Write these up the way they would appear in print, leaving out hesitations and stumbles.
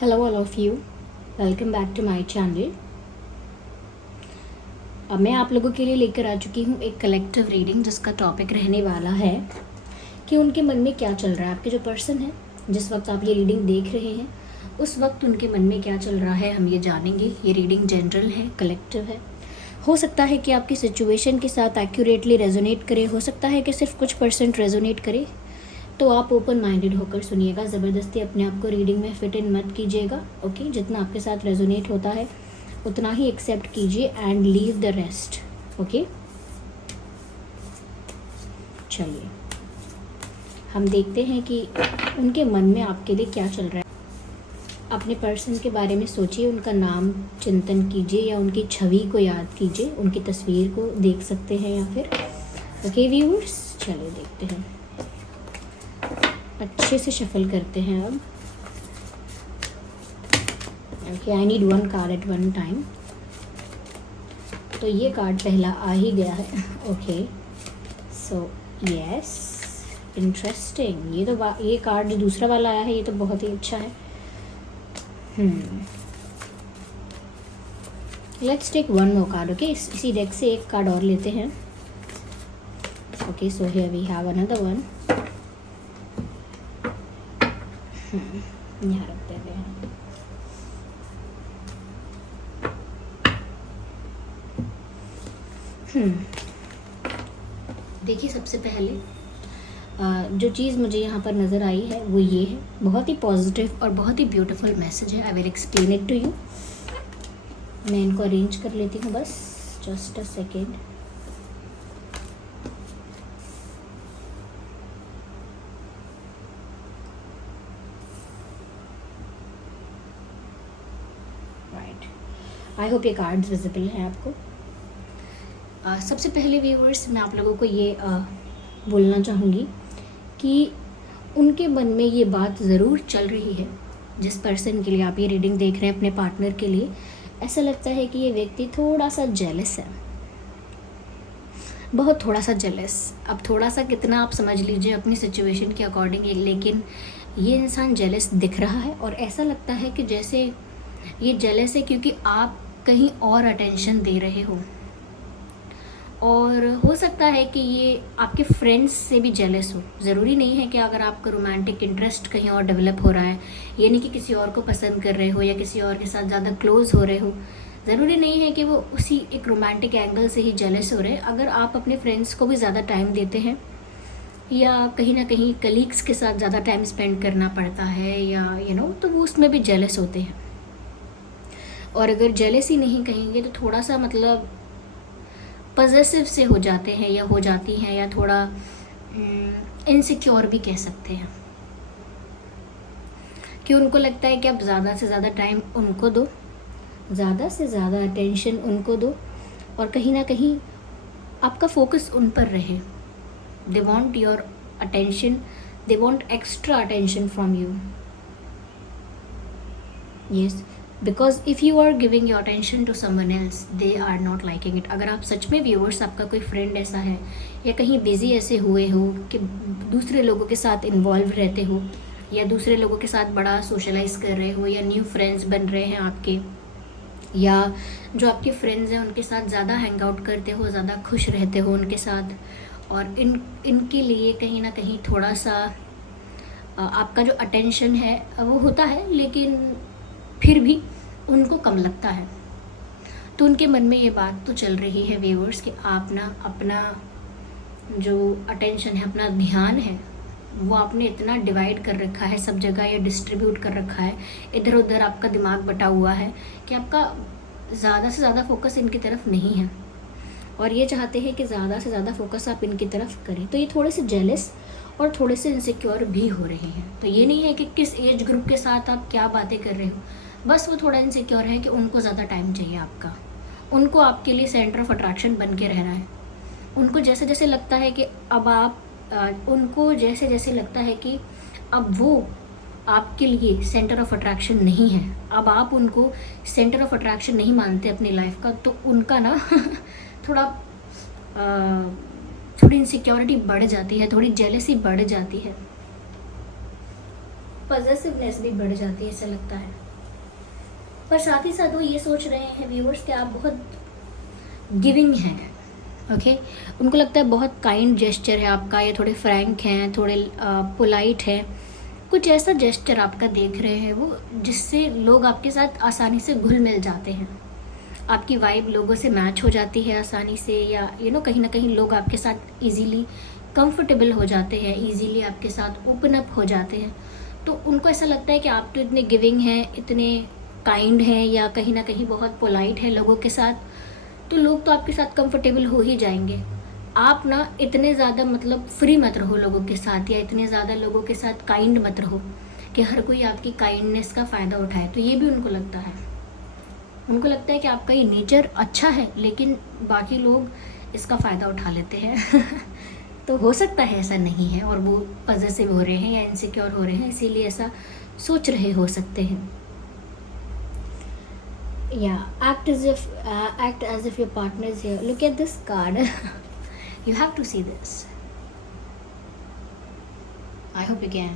Hello all of you, welcome back to my channel. अब मैं आप लोगों के लिए लेकर आ चुकी हूँ एक कलेक्टिव रीडिंग जिसका टॉपिक रहने वाला है कि उनके मन में क्या चल रहा है। आपके जो पर्सन है, जिस वक्त आप ये रीडिंग देख रहे हैं उस वक्त उनके मन में क्या चल रहा है, हम ये जानेंगे। ये रीडिंग जनरल है, कलेक्टिव है। हो सकता है कि आपकी सिचुएशन के साथ एक्यूरेटली रेजोनेट करे, हो सकता है कि सिर्फ कुछ % रेजोनेट करे। तो आप ओपन माइंडेड होकर सुनिएगा, ज़बरदस्ती अपने आप को रीडिंग में फिट इन मत कीजिएगा। ओके, जितना आपके साथ रेजोनेट होता है उतना ही एक्सेप्ट कीजिए and leave the rest. Okay, चलिए हम देखते हैं कि उनके मन में आपके लिए क्या चल रहा है। अपने पर्सन के बारे में सोचिए, उनका नाम चिंतन कीजिए या उनकी छवि को याद कीजिए, उनकी तस्वीर को देख सकते हैं या फिर। ओके व्यूअर्स, चलिए देखते हैं, अच्छे से शफल करते हैं अब। Okay, I need one card at one time. तो ये कार्ड पहला आ ही गया है। Okay, so yes, interesting. ये कार्ड जो दूसरा वाला आया है ये तो बहुत ही अच्छा है। Let's take one more card. Okay, इसी डेक से एक कार्ड और लेते हैं। Okay, so here we have another one. यहाँ रख देते हैं। देखिए, सबसे पहले जो चीज़ मुझे यहाँ पर नज़र आई है वो ये है, बहुत ही पॉजिटिव और बहुत ही ब्यूटीफुल मैसेज है। I will explain it to you. मैं इनको अरेंज कर लेती हूँ, बस just a second. I hope ये कार्ड्स विजिबल हैं आपको। सबसे पहले व्यूअर्स, मैं आप लोगों को ये बोलना चाहूँगी कि उनके मन में ये बात ज़रूर चल रही है। जिस पर्सन के लिए आप ये रीडिंग देख रहे हैं, अपने पार्टनर के लिए, ऐसा लगता है कि ये व्यक्ति थोड़ा सा जेलस है, बहुत थोड़ा सा जेलस। अब थोड़ा सा कितना आप समझ लीजिए अपनी सिचुएशन के अकॉर्डिंग, लेकिन ये इंसान जेलस दिख रहा है। और ऐसा लगता है कि जैसे ये जेलस है क्योंकि आप कहीं और अटेंशन दे रहे हो, और हो सकता है कि ये आपके फ्रेंड्स से भी जेलस हो। ज़रूरी नहीं है कि अगर आपका रोमांटिक इंटरेस्ट कहीं और डेवलप हो रहा है, ये नहीं कि किसी और को पसंद कर रहे हो या किसी और के साथ ज़्यादा क्लोज हो रहे हो, ज़रूरी नहीं है कि वो उसी एक रोमांटिक एंगल से ही जेलस हो रहे हैं। अगर आप अपने फ्रेंड्स को भी ज़्यादा टाइम देते हैं या कहीं ना कहीं कलीग्स के साथ ज़्यादा टाइम स्पेंड करना पड़ता है या तो वो उसमें भी जेलस होते हैं। और अगर जेलस ही नहीं कहेंगे तो थोड़ा सा मतलब पॉजेसिव से हो जाते हैं या हो जाती हैं, या थोड़ा इनसिक्योर भी कह सकते हैं, कि उनको लगता है कि आप ज़्यादा से ज़्यादा टाइम उनको दो, ज़्यादा से ज़्यादा अटेंशन उनको दो, और कहीं ना कहीं आपका फोकस उन पर रहे। They want your attention, they want extra attention from you. Yes, because if you are giving your attention to someone else, they are not liking it. अगर आप सच में व्यूअर्स, आपका कोई फ्रेंड ऐसा है या कहीं बिजी ऐसे हुए हो कि दूसरे लोगों के साथ इन्वॉल्व रहते हो, या दूसरे लोगों के साथ बड़ा सोशलाइज कर रहे हो, या न्यू फ्रेंड्स बन रहे हैं आपके, या जो आपके फ्रेंड्स हैं उनके साथ ज़्यादा हैंग आउट करते हो, ज़्यादा खुश रहते हो उनके साथ, और इनके लिए कहीं ना कहीं थोड़ा सा आपका जो अटेंशन है वो होता है, लेकिन फिर भी उनको कम लगता है। तो उनके मन में ये बात तो चल रही है व्यूअर्स कि आप ना अपना जो अटेंशन है, अपना ध्यान है, वो आपने इतना डिवाइड कर रखा है, सब जगह ये डिस्ट्रीब्यूट कर रखा है, इधर उधर आपका दिमाग बटा हुआ है कि आपका ज़्यादा से ज़्यादा फोकस इनकी तरफ नहीं है, और ये चाहते हैं कि ज़्यादा से ज़्यादा फोकस आप इनकी तरफ करें। तो ये थोड़े से जेलस और थोड़े से इनसिक्योर भी हो रहे हैं। तो ये नहीं है कि किस एज ग्रुप के साथ आप क्या बातें कर रहे हो, बस वो थोड़ा इनसिक्योर है कि उनको ज़्यादा टाइम चाहिए आपका, उनको आपके लिए सेंटर ऑफ अट्रैक्शन बन के रहना है। उनको जैसे जैसे लगता है कि अब आप उनको जैसे जैसे लगता है कि अब वो आपके लिए सेंटर ऑफ अट्रैक्शन नहीं है, अब आप उनको सेंटर ऑफ अट्रैक्शन नहीं मानते अपनी लाइफ का, तो उनका ना थोड़ा थोड़ी इनसिक्योरिटी बढ़ जाती है, थोड़ी जेलसी बढ़ जाती है, पॉजेसिवनेस भी बढ़ जाती है, ऐसा लगता है। पर साथ ही साथ वो ये सोच रहे हैं व्यूअर्स कि आप बहुत गिविंग हैं। ओके, उनको लगता है बहुत काइंड जेस्चर है आपका, ये थोड़े फ्रैंक हैं, थोड़े पोलाइट हैं, कुछ ऐसा जेस्चर आपका देख रहे हैं वो, जिससे लोग आपके साथ आसानी से घुल मिल जाते हैं, आपकी वाइब लोगों से मैच हो जाती है आसानी से, या कहीं ना कहीं लोग आपके साथ इजीली कंफर्टेबल हो जाते हैं, इजीली आपके साथ ओपन अप हो जाते हैं। तो उनको ऐसा लगता है कि आप तो इतने गिविंग हैं, इतने काइंड हैं, या कहीं ना कहीं बहुत पोलाइट है लोगों के साथ, तो लोग तो आपके साथ कंफर्टेबल हो ही जाएंगे। आप ना इतने ज़्यादा मतलब फ्री मत रहो लोगों के साथ, या इतने ज़्यादा लोगों के साथ काइंड मत रहो कि हर कोई आपकी काइंडनेस का फ़ायदा उठाए। तो ये भी उनको लगता है, उनको लगता है कि आपका ये नेचर अच्छा है, लेकिन बाकी लोग इसका फ़ायदा उठा लेते हैं। तो हो सकता है ऐसा नहीं है, और वो पॉजेसिव हो रहे हैं या इनसिक्योर हो रहे हैं, इसीलिए ऐसा सोच रहे हो सकते हैं। Act as if your partner is here. Look at this card. You have to see this. I hope you can.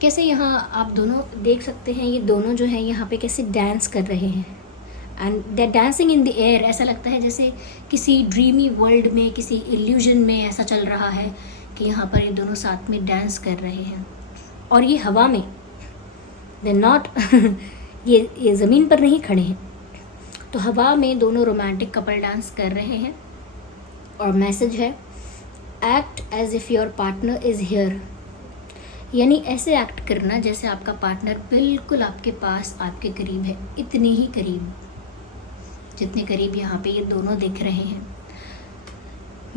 कैसे यहाँ आप दोनों देख सकते हैं, ये दोनों जो हैं यहाँ पे कैसे डांस कर रहे हैं, and they dancing in the air. ऐसा लगता है जैसे किसी ड्रीमी वर्ल्ड में, किसी इल्यूजन में ऐसा चल रहा है कि यहाँ पर ये दोनों साथ में डांस कर रहे हैं, और ये हवा में, दे नॉट ये ज़मीन पर नहीं खड़े हैं, तो हवा में दोनों रोमांटिक कपल डांस कर रहे हैं। और मैसेज है act as if your partner is here, यानी ऐसे एक्ट करना जैसे आपका पार्टनर बिल्कुल आपके पास, आपके करीब है, इतने ही करीब जितने करीब यहाँ पे ये दोनों दिख रहे हैं।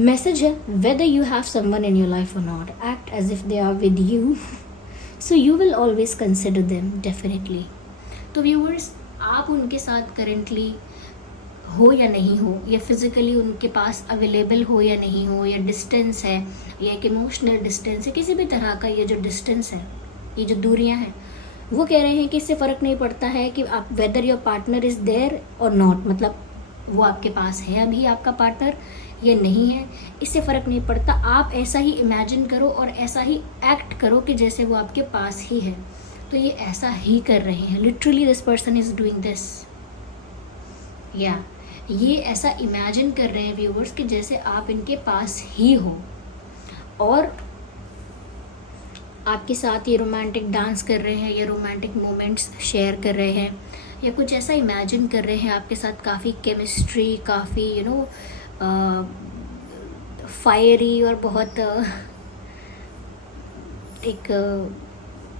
मैसेज है whether you have someone in your life और not, act as if they are with you, so you will always consider them definitely. तो व्यूअर्स, आप उनके साथ करेंटली हो या नहीं हो, या फिज़िकली उनके पास अवेलेबल हो या नहीं हो, या डिस्टेंस है, या एक इमोशनल डिस्टेंस है, किसी भी तरह का ये जो डिस्टेंस है, ये जो दूरियां हैं, वो कह रहे हैं कि इससे फ़र्क नहीं पड़ता है कि आप whether your partner is there और नॉट, मतलब वो आपके पास है अभी आपका पार्टनर या नहीं है, इससे फ़र्क नहीं पड़ता। आप ऐसा ही इमेजिन करो और ऐसा ही एक्ट करो कि जैसे वो आपके पास ही है। तो ये ऐसा ही कर रहे हैं, literally this person is doing this, या ये ऐसा इमेजिन कर रहे हैं व्यूवर्स कि जैसे आप इनके पास ही हो, और आपके साथ ये रोमांटिक डांस कर रहे हैं, या रोमांटिक मोमेंट्स शेयर कर रहे हैं, या कुछ ऐसा इमेजिन कर रहे हैं आपके साथ, काफ़ी केमिस्ट्री, काफ़ी फायरी और बहुत एक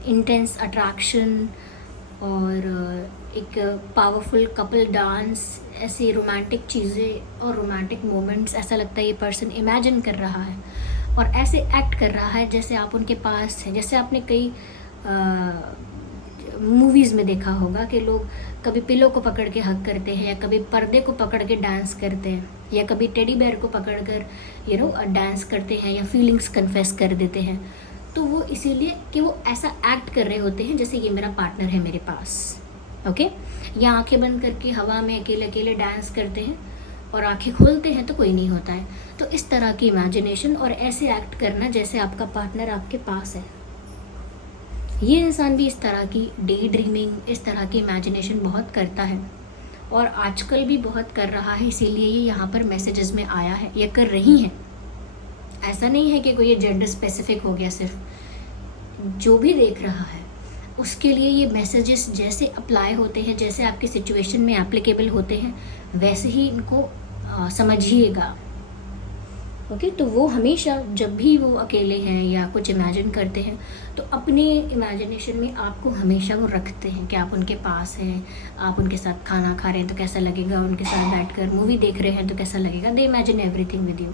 इंटेंस अट्रैक्शन और एक पावरफुल कपल डांस, ऐसी रोमांटिक चीज़ें और रोमांटिक मोमेंट्स, ऐसा लगता है ये पर्सन इमेजिन कर रहा है और ऐसे एक्ट कर रहा है जैसे आप उनके पास हैं। जैसे आपने कई मूवीज़ में देखा होगा कि लोग कभी पिलो को पकड़ के हग करते हैं, या कभी पर्दे को पकड़ के डांस करते हैं, या कभी टेडी बेयर को पकड़ कर डांस करते हैं, या फीलिंग्स कन्फेस कर देते हैं। तो वो इसीलिए कि वो ऐसा एक्ट कर रहे होते हैं जैसे ये मेरा पार्टनर है मेरे पास। ओके, या आंखें बंद करके हवा में अकेले अकेले डांस करते हैं, और आंखें खोलते हैं तो कोई नहीं होता है। तो इस तरह की इमेजिनेशन और ऐसे एक्ट करना जैसे आपका पार्टनर आपके पास है, ये इंसान भी इस तरह की डे ड्रीमिंग, इस तरह की इमेजिनेशन बहुत करता है, और आजकल भी बहुत कर रहा है। इसीलिए ये यहाँ पर मैसेजेस में आया है, ये कर रही हैं। ऐसा नहीं है कि कोई ये जेंडर स्पेसिफिक हो गया, सिर्फ जो भी देख रहा है उसके लिए ये मैसेजेस जैसे अप्लाई होते हैं, जैसे आपकी सिचुएशन में एप्लीकेबल होते हैं, वैसे ही इनको समझिएगा। ओके, तो वो हमेशा जब भी वो अकेले हैं या कुछ इमेजिन करते हैं, तो अपने इमेजिनेशन में आपको हमेशा वो रखते हैं कि आप उनके पास हैं, आप उनके साथ खाना खा रहे हैं तो कैसा लगेगा, उनके साथ बैठकर मूवी देख रहे हैं तो कैसा लगेगा। दे इमेजिन एवरीथिंग विद यू,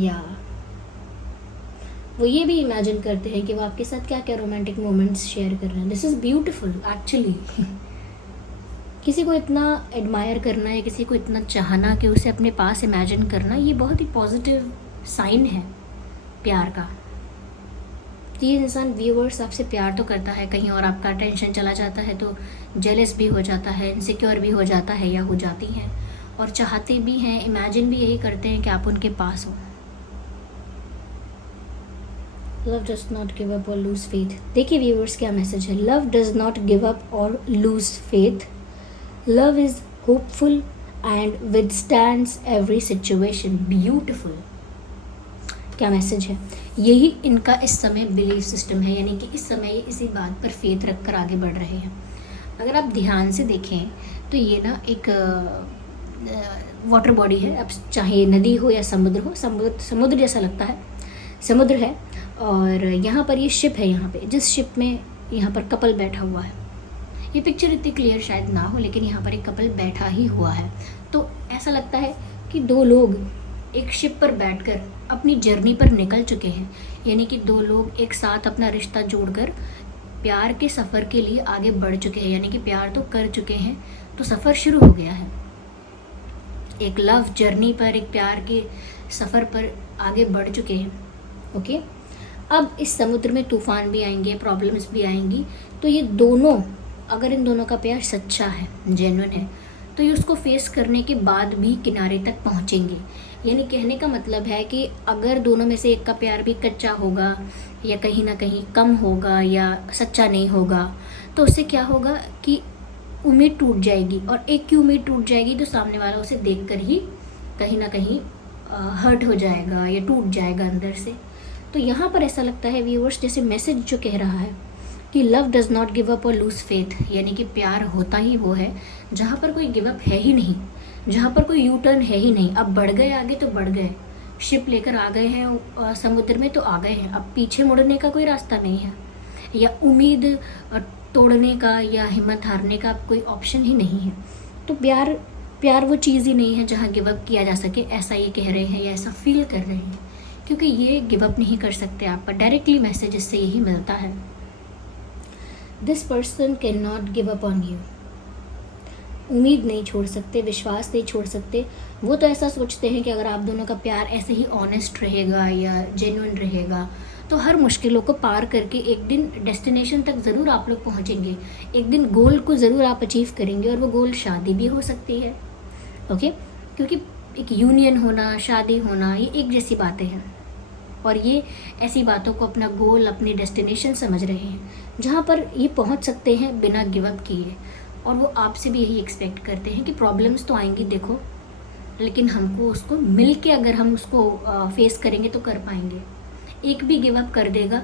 या वो ये भी इमेजिन करते हैं कि वो आपके साथ क्या क्या रोमांटिक मोमेंट्स शेयर कर रहे हैं। This is beautiful actually. किसी को इतना एडमायर करना या किसी को इतना चाहना कि उसे अपने पास इमेजिन करना, ये बहुत ही पॉजिटिव साइन है प्यार का। तो ये इंसान व्यूअर्स आपसे प्यार तो करता है, कहीं और आपका अटेंशन चला जाता है तो जेलस भी हो जाता है, इनसिक्योर भी हो जाता है या हो जाती हैं, और चाहते भी हैं, इमेजिन भी यही करते हैं कि आप उनके पास हो। Love does not give up और लूज फेथ। देखिए व्यूअर्स क्या मैसेज है, love does not give up और lose faith, love is hopeful and withstands every situation. Beautiful, क्या मैसेज है। यही इनका इस समय बिलीफ सिस्टम है, यानी कि इस समय ये इसी बात पर फेथ रखकर आगे बढ़ रहे हैं। अगर आप ध्यान से देखें तो ये ना एक वाटर बॉडी है, अब चाहे नदी हो या समुद्र हो, समुद्र जैसा लगता है, समुद्र है। और यहाँ पर ये शिप है, यहाँ पे जिस शिप में यहाँ पर कपल बैठा हुआ है, ये पिक्चर इतनी क्लियर शायद ना हो, लेकिन यहाँ पर एक कपल बैठा ही हुआ है। तो ऐसा लगता है कि दो लोग एक शिप पर बैठकर अपनी जर्नी पर निकल चुके हैं, यानी कि दो लोग एक साथ अपना रिश्ता जोड़कर प्यार के सफ़र के लिए आगे बढ़ चुके हैं, यानी कि प्यार तो कर चुके हैं, तो सफ़र शुरू हो गया है। एक लव जर्नी पर, एक प्यार के सफ़र पर आगे बढ़ चुके हैं। ओके, अब इस समुद्र में तूफान भी आएंगे, प्रॉब्लम्स भी आएंगी, तो ये दोनों, अगर इन दोनों का प्यार सच्चा है, जेन्युइन है, तो ये उसको फेस करने के बाद भी किनारे तक पहुँचेंगे। यानी कहने का मतलब है कि अगर दोनों में से एक का प्यार भी कच्चा होगा या कहीं ना कहीं कम होगा या सच्चा नहीं होगा, तो उससे क्या होगा कि उम्मीद टूट जाएगी, और एक की उम्मीद टूट जाएगी तो सामने वाला उसे देखकर ही कहीं ना कहीं हर्ट हो जाएगा या टूट जाएगा अंदर से। तो यहाँ पर ऐसा लगता है व्यूअर्स, जैसे मैसेज जो कह रहा है कि love does not give up और लूज फेथ, यानी कि प्यार होता ही वो है जहाँ पर कोई गिव अप है ही नहीं, जहाँ पर कोई यू टर्न है ही नहीं। अब बढ़ गए आगे तो बढ़ गए, शिप लेकर आ गए हैं समुद्र में तो आ गए हैं, अब पीछे मुड़ने का कोई रास्ता नहीं है, या उम्मीद तोड़ने का या हिम्मत हारने का कोई ऑप्शन ही नहीं है। तो प्यार वो चीज़ ही नहीं है जहाँ गिव अप किया जा सके, ऐसा ये कह रहे हैं या ऐसा फील कर रहे हैं, क्योंकि ये गिव अप नहीं कर सकते आप पर। डायरेक्टली मैसेज इससे यही मिलता है, this person can not give up on you. उम्मीद नहीं छोड़ सकते, विश्वास नहीं छोड़ सकते। वो तो ऐसा सोचते हैं कि अगर आप दोनों का प्यार ऐसे ही ऑनेस्ट रहेगा या जेन्युइन रहेगा तो हर मुश्किलों को पार करके एक दिन डेस्टिनेशन तक ज़रूर आप लोग पहुंचेंगे, एक दिन गोल को ज़रूर आप अचीव करेंगे, और वो गोल शादी भी हो सकती है। ओके, क्योंकि एक यूनियन होना, शादी होना, ये एक जैसी बातें हैं, और ये ऐसी बातों को अपना गोल, अपनी डेस्टिनेशन समझ रहे हैं जहाँ पर ये पहुँच सकते हैं बिना गिव अप किए। और वो आपसे भी यही एक्सपेक्ट करते हैं कि प्रॉब्लम्स तो आएंगी देखो, लेकिन हमको उसको मिल के अगर हम उसको फेस करेंगे तो कर पाएंगे। एक भी गिव अप कर देगा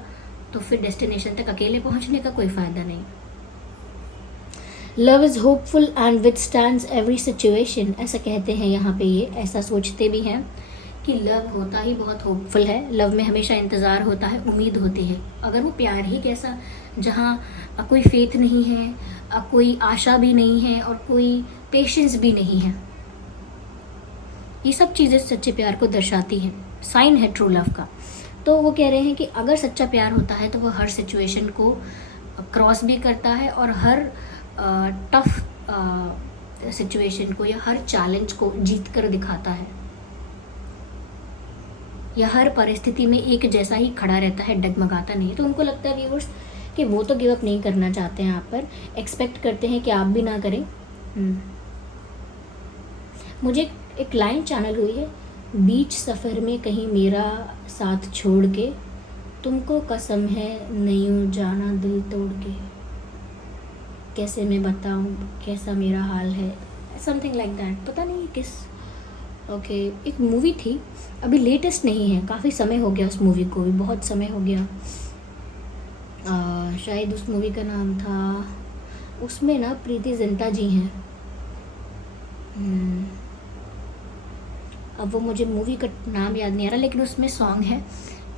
तो फिर डेस्टिनेशन तक अकेले पहुंचने का कोई फ़ायदा नहीं। Love is hopeful and withstands every situation, ऐसा कहते हैं यहाँ पे, ये ऐसा सोचते भी हैं कि लव होता ही बहुत होपफुल है, लव में हमेशा इंतज़ार होता है, उम्मीद होती है। अगर वो प्यार ही कैसा, जहाँ कोई फेथ नहीं है, कोई आशा भी नहीं है और कोई पेशेंस भी नहीं है, ये सब चीज़ें सच्चे प्यार को दर्शाती हैं, साइन है ट्रू लव का। तो वो कह रहे हैं कि अगर सच्चा प्यार होता है तो वो हर सिचुएशन को क्रॉस भी करता है और हर टफ सिचुएशन को या हर चैलेंज को जीत कर दिखाता है, या हर परिस्थिति में एक जैसा ही खड़ा रहता है, डगमगाता नहीं। तो उनको लगता है व्यूअर्स कि वो तो गिव अप नहीं करना चाहते हैं, आप पर एक्सपेक्ट करते हैं कि आप भी ना करें। मुझे एक लाइन चैनल हुई है, बीच सफ़र में कहीं मेरा साथ छोड़ के, तुमको कसम है नहीं जाना दिल तोड़ के, कैसे मैं बताऊं कैसा मेरा हाल है, समथिंग लाइक दैट। पता नहीं किस, ओके, एक मूवी थी, अभी लेटेस्ट नहीं है, काफ़ी समय हो गया उस मूवी को भी, बहुत समय हो गया। शायद उस मूवी का नाम था, उसमें ना प्रीति जिंटा जी हैं। अब वो मुझे मूवी का नाम याद नहीं आ रहा, लेकिन उसमें सॉन्ग है,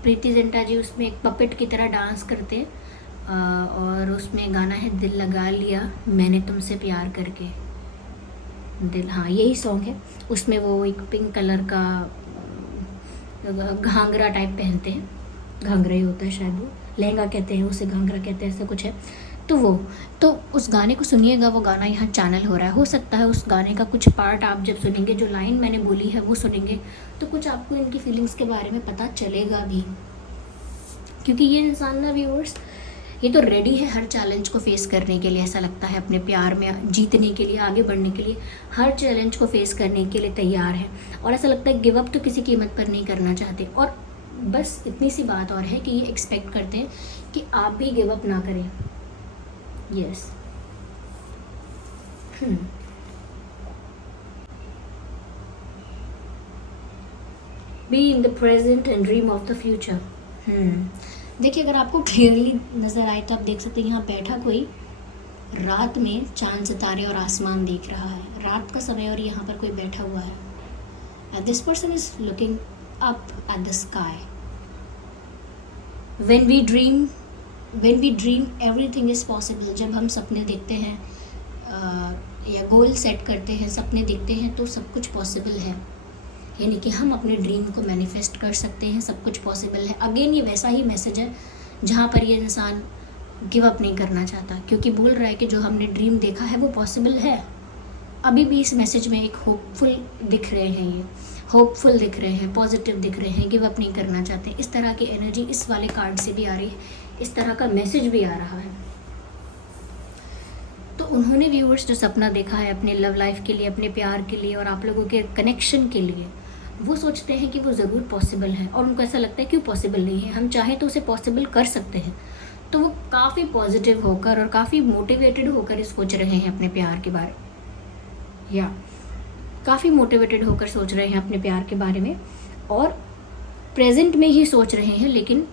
प्रीति जिंटा जी उसमें एक पपेट की तरह डांस करते हैं, और उसमें गाना है दिल लगा लिया मैंने तुमसे प्यार करके, दिल, हाँ यही सॉन्ग है। उसमें वो एक पिंक कलर का घाघरा टाइप पहनते हैं, घाघरा ही होता है शायद, वो लहंगा कहते हैं उसे, घाघरा कहते हैं, ऐसा कुछ है। तो उस गाने को सुनिएगा, वो गाना यहाँ चैनल हो रहा है, हो सकता है उस गाने का कुछ पार्ट आप जब सुनेंगे, जो लाइन मैंने बोली है वो सुनेंगे, तो कुछ आपको इनकी फीलिंग्स के बारे में पता चलेगा भी, क्योंकि ये इंसान ना व्यूअर्स, ये तो रेडी है हर चैलेंज को फेस करने के लिए, ऐसा लगता है अपने प्यार में जीतने के लिए, आगे बढ़ने के लिए, हर चैलेंज को फेस करने के लिए तैयार है, और ऐसा लगता है गिव अप तो किसी कीमत पर नहीं करना चाहते। और बस इतनी सी बात और है कि ये एक्सपेक्ट करते हैं कि आप भी गिव अप ना करें। Yes. Be in the present and dream of the future. देखिए, अगर आपको क्लियरली नज़र आए तो आप देख सकते हैं यहाँ बैठा कोई रात में चांद सितारे और आसमान देख रहा है। रात का समय और यहाँ पर कोई बैठा हुआ है। And this person is looking up at the sky. When we dream everything is possible. जब हम सपने देखते हैं या गोल सेट करते हैं, सपने देखते हैं, तो सब कुछ पॉसिबल है। यानी कि हम अपने ड्रीम को मैनिफेस्ट कर सकते हैं, सब कुछ पॉसिबल है। अगेन ये वैसा ही मैसेज है जहाँ पर ये इंसान गिव अप नहीं करना चाहता, क्योंकि बोल रहा है कि जो हमने ड्रीम देखा है वो पॉसिबल है। अभी भी इस मैसेज में एक होपफुल दिख रहे हैं, ये होपफुल दिख रहे हैं, पॉजिटिव दिख रहे हैं, गिव अप नहीं करना चाहते। इस तरह की एनर्जी इस वाले कार्ड से भी आ रही है, इस तरह का मैसेज भी आ रहा है। तो उन्होंने व्यूअर्स जो सपना देखा है अपने लव लाइफ के लिए, अपने प्यार के लिए और आप लोगों के कनेक्शन के लिए, वो सोचते हैं कि वो ज़रूर पॉसिबल है। और उनको ऐसा लगता है क्यों पॉसिबल नहीं है, हम चाहें तो उसे पॉसिबल कर सकते हैं। तो वो काफ़ी पॉजिटिव होकर और काफ़ी मोटिवेटेड होकर सोच रहे हैं अपने प्यार के बारे, या काफ़ी मोटिवेटेड होकर सोच रहे हैं अपने प्यार के बारे में, और प्रेजेंट में ही सोच रहे हैं, लेकिन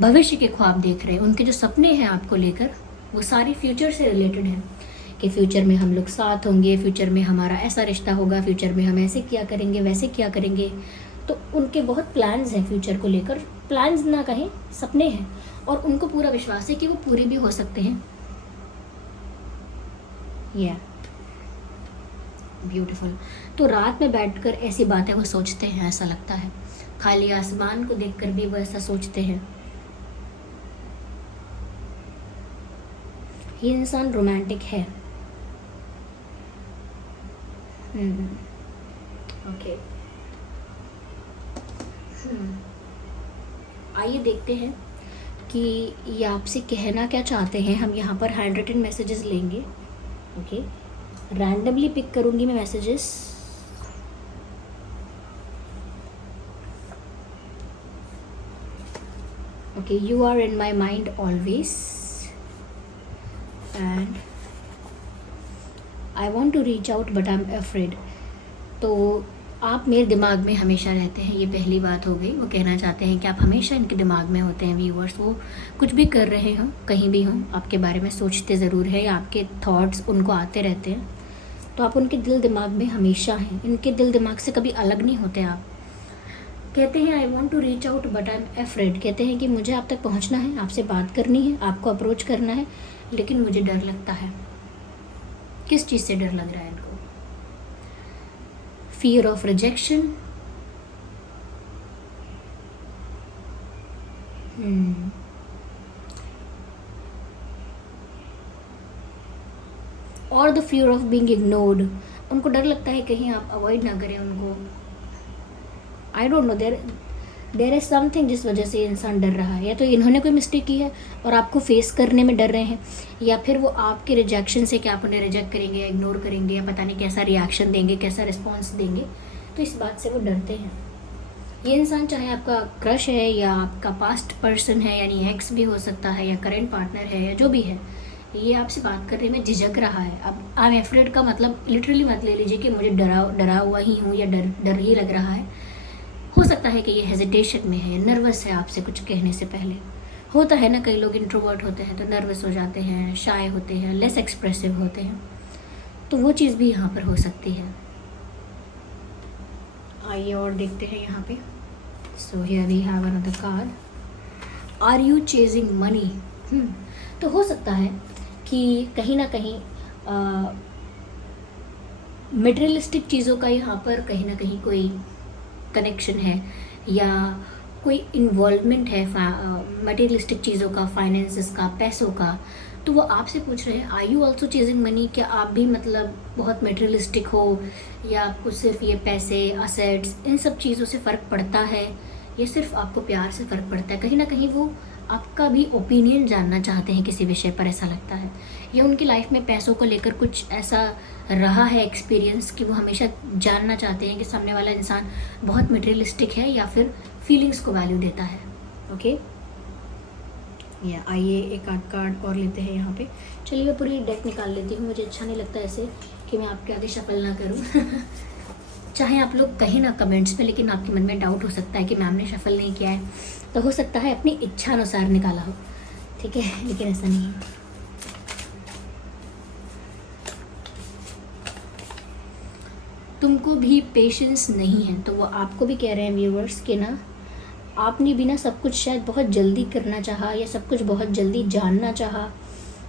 भविष्य के ख्वाब देख रहे हैं। उनके जो सपने हैं आपको लेकर वो सारी फ्यूचर से रिलेटेड हैं कि फ्यूचर में हम लोग साथ होंगे, फ्यूचर में हमारा ऐसा रिश्ता होगा, फ्यूचर में हम ऐसे क्या करेंगे, वैसे क्या करेंगे। तो उनके बहुत प्लान्स हैं फ्यूचर को लेकर, प्लान्स ना कहें, सपने हैं, और उनको पूरा विश्वास है कि वो पूरे भी हो सकते हैं। या ब्यूटीफुल। तो रात में बैठकर ऐसी बातें वो सोचते हैं, ऐसा लगता है। खाली आसमान को देखकर भी वो ऐसा सोचते हैं। ये इंसान रोमांटिक है। ओके। आइए देखते हैं कि ये आपसे कहना क्या चाहते हैं। हम यहाँ पर हैंड रिटन मैसेजेस लेंगे। ओके, रैंडमली पिक करूँगी मैं messages. Okay, you are in my mind always and I want to reach out but I am afraid. तो आप मेरे दिमाग में हमेशा रहते हैं, ये पहली बात हो गई। वो कहना चाहते हैं कि आप हमेशा इनके दिमाग में होते हैं व्यूअर्स। वो कुछ भी कर रहे हों, कहीं भी हों, आपके बारे में सोचते ज़रूर है, या आपके थॉट्स उनको आते रहते हैं। तो आप उनके दिल दिमाग में हमेशा हैं, इनके दिल दिमाग से कभी अलग नहीं होते आप। कहते हैं I want to reach out but I am afraid. कहते हैं कि मुझे आप तक पहुँचना है, आपसे बात करनी है, आपको अप्रोच करना है, लेकिन मुझे डर लगता है। किस चीज़ से डर लग रहा है इनको? फियर ऑफ रिजेक्शन, और the fear of being ignored. उनको डर लगता है कहीं आप अवॉइड ना करें उनको। I don't know, there is something जिस वजह से इंसान डर रहा है। या तो इन्होंने कोई मिस्टेक की है और आपको फेस करने में डर रहे हैं, या फिर वो आपके रिजेक्शन से कि आप उन्हें रिजेक्ट करेंगे या इग्नोर करेंगे, या पता नहीं कैसा रिएक्शन देंगे, कैसा रिस्पॉन्स देंगे। तो इस बात से वो डरते हैं। ये इंसान चाहे आपका क्रश है या आपका पास्ट पर्सन है, यानी एक्स भी हो सकता है, या करेंट पार्टनर है, या जो भी है, ये आपसे बात करने में झिझक रहा है। अब आई एम अफ्रेड का मतलब लिटरली मत ले लीजिए कि मुझे डरा हुआ ही हूँ या डर ही लग रहा है। हो सकता है कि ये हेजिटेशन में है, नर्वस है आपसे कुछ कहने से पहले। होता है ना, कई लोग इंट्रोवर्ट होते हैं तो नर्वस हो जाते हैं, शाय होते हैं, लेस एक्सप्रेसिव होते हैं। तो वो चीज़ भी यहाँ पर हो सकती है। आइए और देखते हैं यहाँ पे। So here we have another card, are you chasing money. तो हो सकता है कि कहीं ना कहीं मटेरियलिस्टिक चीज़ों का यहाँ पर कहीं ना कहीं कोई कनेक्शन है, या कोई इन्वॉल्वमेंट है मटेरियलिस्टिक चीज़ों का, फाइनेंसेस का, पैसों का। तो वो आपसे पूछ रहे हैं are you also chasing money. क्या आप भी मतलब बहुत मटेरियलिस्टिक हो, या आपको सिर्फ ये पैसे, असेट्स, इन सब चीज़ों से फ़र्क पड़ता है, या सिर्फ आपको प्यार से फ़र्क पड़ता है? कहीं ना कहीं वो आपका भी ओपिनियन जानना चाहते हैं किसी विषय पर, ऐसा लगता है, या उनकी लाइफ में पैसों को लेकर कुछ ऐसा रहा है एक्सपीरियंस कि वो हमेशा जानना चाहते हैं कि सामने वाला इंसान बहुत मटेरियलिस्टिक है या फिर फीलिंग्स को वैल्यू देता है। ओके, या आइए एक आध कार्ड और लेते हैं यहाँ पे। चलिए मैं पूरी डेक निकाल लेती हूँ, मुझे अच्छा नहीं लगता ऐसे कि मैं आपके आगे शफल ना करूँ। चाहे आप लोग कहीं ना कमेंट्स में, लेकिन आपके मन में डाउट हो सकता है कि मैम ने शफल नहीं किया है, तो हो सकता है अपनी इच्छा अनुसार निकाला हो, ठीक है, लेकिन ऐसा नहीं है। तुमको भी पेशेंस नहीं है, तो वो आपको भी कह रहे हैं व्यूअर्स कि ना आपने भी ना सब कुछ शायद बहुत जल्दी करना चाहा या सब कुछ बहुत जल्दी जानना चाहा,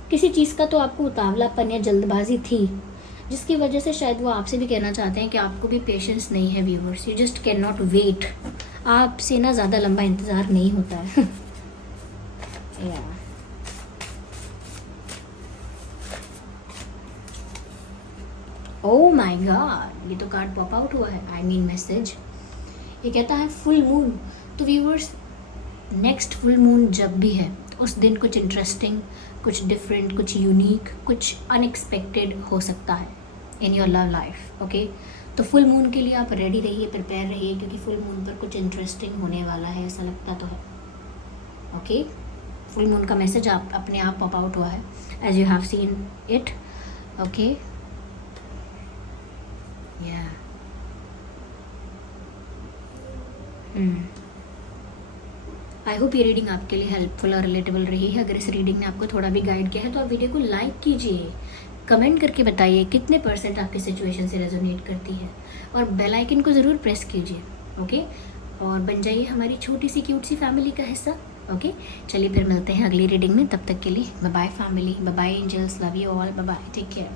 किसी चीज़ का तो आपको उतावलापन या जल्दबाजी थी, जिसकी वजह से शायद वो आपसे भी कहना चाहते हैं कि आपको भी पेशेंस नहीं है viewers, you just can not wait, आपसे ना ज़्यादा लंबा इंतज़ार नहीं होता है। या ओह माय गॉड, ये तो कार्ड पॉप आउट हुआ है, आई मीन मैसेज। ये कहता है फुल मून। तो व्यूअर्स, नेक्स्ट फुल मून जब भी है उस दिन कुछ इंटरेस्टिंग, कुछ डिफरेंट, कुछ यूनिक, कुछ अनएक्सपेक्टेड हो सकता है in your love life. Okay, तो फुल मून के लिए आप रेडी रहिए, प्रिपेयर रहिए, क्योंकि फुल मून पर कुछ इंटरेस्टिंग होने वाला है, ऐसा लगता तो है। ओके, फुल मून का मैसेज आप अपने आप पॉप आउट हुआ है, as you have seen it. Okay, या आई होप ये रीडिंग आपके लिए हेल्पफुल और रिलेटेबल रही है। अगर इस रीडिंग ने आपको थोड़ा भी गाइड किया है तो आप वीडियो को लाइक कीजिए, कमेंट करके बताइए कितने % आपकी सिचुएशन से रेजोनेट करती है, और बेल आइकन को ज़रूर प्रेस कीजिए। ओके, और बन जाइए हमारी छोटी सी क्यूट सी फैमिली का हिस्सा। ओके, चलिए फिर मिलते हैं अगली रीडिंग में, तब तक के लिए bye bye family, bye bye angels, love you all, bye bye, take care.